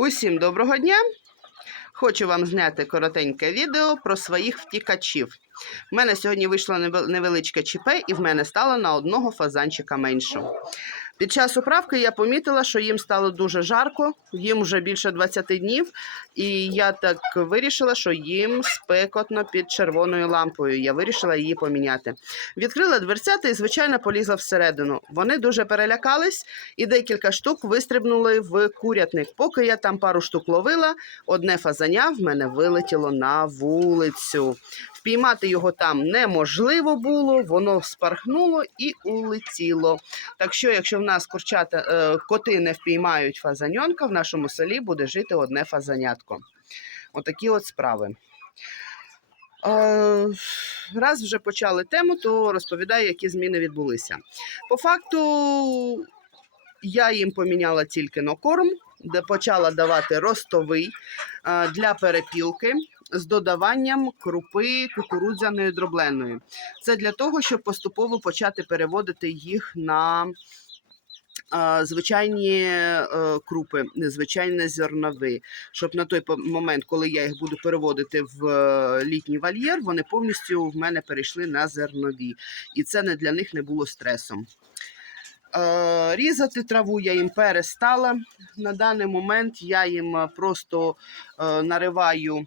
Усім доброго дня! Хочу вам зняти коротеньке відео про своїх втікачів. У мене сьогодні вийшло невел- невеличке ЧП, і в мене стало на одного фазанчика менше. Під час управки я помітила, що їм стало дуже жарко, їм вже більше 20 днів, і я так вирішила, що їм спекотно під червоною лампою. Я вирішила її поміняти. Відкрила дверцята і, звичайно, полізла всередину. Вони дуже перелякались і декілька штук вистрибнули в курятник. Поки я там пару штук ловила, одне фазаня в мене вилетіло на вулицю. Впіймати його там неможливо було, воно спархнуло і улетіло. Так що, якщо в нас курчата е, коти не впіймають фазаньонка, в нашому селі буде жити одне фазанятко. Отакі от справи. Е, раз вже почали тему, то розповідаю, які зміни відбулися. По факту, я їм поміняла тільки на корм, де почала давати ростовий е, для перепілки з додаванням крупи кукурудзяної дробленої. Це для того, щоб поступово почати переводити їх на звичайні е, крупи, звичайне зернові, щоб на той момент, коли я їх буду переводити в е, літній вольєр, вони повністю в мене перейшли на зернові. І це не для них не було стресом. Е, Різати траву я їм перестала. На даний момент я їм просто нариваю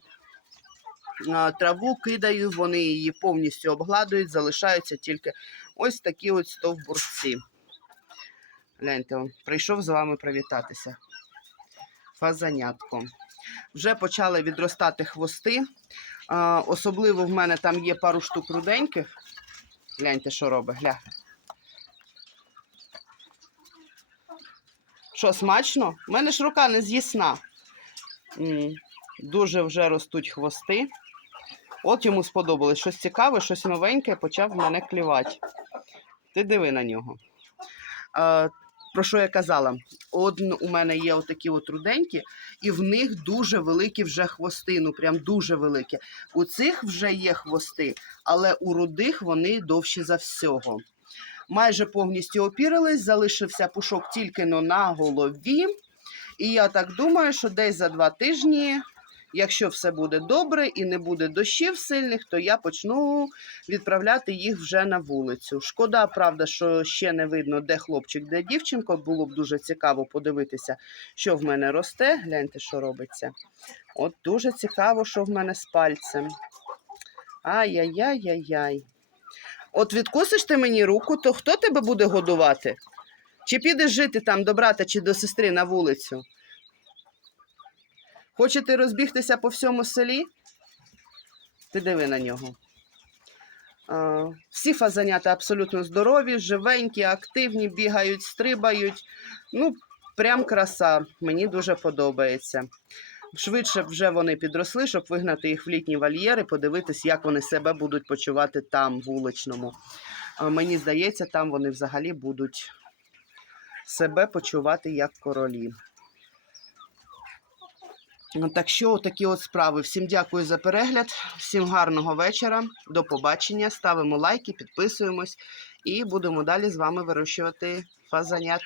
траву, кидаю, вони її повністю обгладують, залишаються тільки ось такі от стовбурці. Гляньте, прийшов з вами привітатися. Фазанятко. Вже почали відростати хвости. Е, Особливо в мене там є пару штук руденьких. Гляньте, що робить. Гля. Що, смачно? У мене ж рука не з'їсна. Дуже вже ростуть хвости. От йому сподобалось щось цікаве, щось новеньке, почав мене клівати. Ти диви на нього. Про що я казала? Один у мене є отакі от руденькі, і в них дуже великі вже хвости, ну прям дуже великі. У цих вже є хвости, але у рудих вони довші за всього. Майже повністю опірились, залишився пушок тільки но на голові. І я так думаю, що десь за два тижні, якщо все буде добре і не буде дощів сильних, то я почну відправляти їх вже на вулицю. Шкода, правда, що ще не видно, де хлопчик, де дівчинка. Було б дуже цікаво подивитися, що в мене росте. Гляньте, що робиться. От дуже цікаво, що в мене з пальцем. Ай-яй-яй-яй-яй. От відкусиш ти мені руку, то хто тебе буде годувати? Чи підеш жити там до брата чи до сестри на вулицю? Хочете розбігтися по всьому селі? Ти диви на нього. А, Всі фазанята абсолютно здорові, живенькі, активні, бігають, стрибають. Ну, прям краса. Мені дуже подобається. Швидше вже вони підросли, щоб вигнати їх в літні вольєри, подивитись, як вони себе будуть почувати там, вуличному. А Мені здається, там вони взагалі будуть себе почувати як королі. Так що, такі от справи. Всім дякую за перегляд, всім гарного вечора, до побачення. Ставимо лайки, підписуємось і будемо далі з вами вирощувати фазанят.